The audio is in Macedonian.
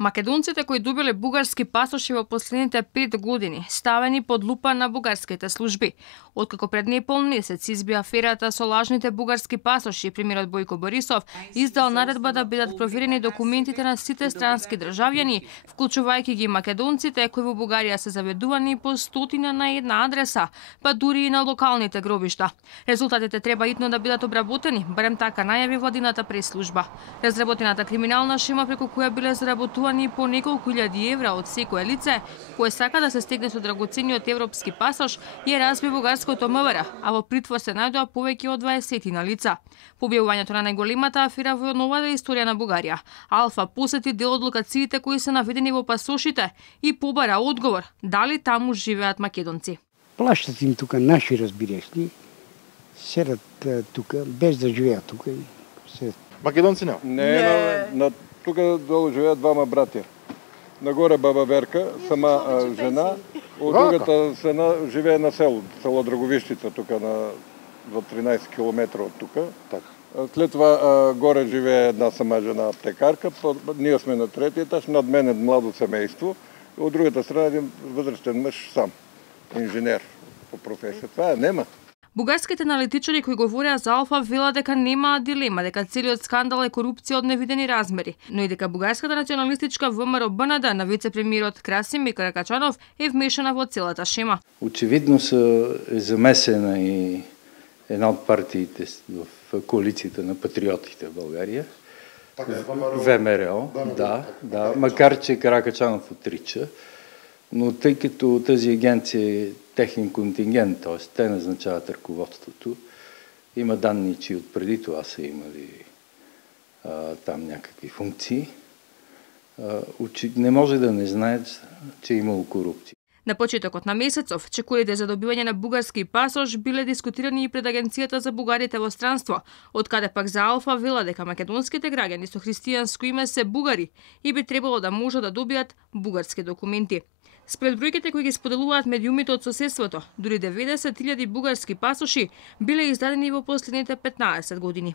Македонците кои добиле бугарски пасоши во последните 5 години ставени под лупа на бугарските служби. Откако пред непол месец изби аферата со лажните бугарски пасоши, премиерот Бојко Борисов издал наредба да бидат проверени документите на сите странски државјани, вклучувајќи ги македонците кои во Бугарија се заведувани по стотина на една адреса, па дури и на локалните гробишта. Резултатите треба итно да бидат обработени, барем така најави владината пресслужба. Разработената криминална шема преку која биле заработувани по неколку илјади евра од секое лице кое сака да се стегне со драгоцениот европски пасош, ја разби бугарското МВР, а во притвор се најдоа повеќе од 20 лица. По објавувањето на најголемата афера во новата историја на Бугарија, Алфа посети дел од локациите кои се наведени во пасошите и побара одговор дали таму живеат македонци. Плащат им тука наши, разбираш ли, седат тука без да живеат тука. Македонци не? Не, тука долу живеат двама братја. Нагоре баба Верка, сама жена, од другата страна живее на село Драговишчица, тука на 13 километра од тука. След това горе живее една сама жена аптекарка, ние сме на третиот етаж, над мене младо семејство, од другата страна един возрастен мъж сам, инженер по професија. Това нема. Бугарските аналитичари кои говореа за Алфа велат дека немаа дилема дека целиот скандал е корупција од невидени размери, но и дека бугарската националистичка ВМРО БНД на вице-премиерот Красимир Каракачанов е вмешана во целата шема. Очевидно е замесена и една од партиите в коалицијата на патриотите в Българија. ВМРО, да, макар че Каракачанов отрича, но тъй като тази агенция е техен контингент, т.е. те назначават ръководството, има данни, че от преди това са имали там някакви функции, не може да не знаят, че е имало корупция. На почетокот на месецов, чекорите за добивање на бугарски пасош биле дискутирани и пред Агенцијата за бугарите во странство, од каде пак за Алфа вела дека македонските граѓани со христијанско име се бугари и би требало да можат да добијат бугарски документи. Спред бројките кои ги споделуваат медиумите од соседството, дури 90.000 бугарски пасоши биле издадени во последните 15 години.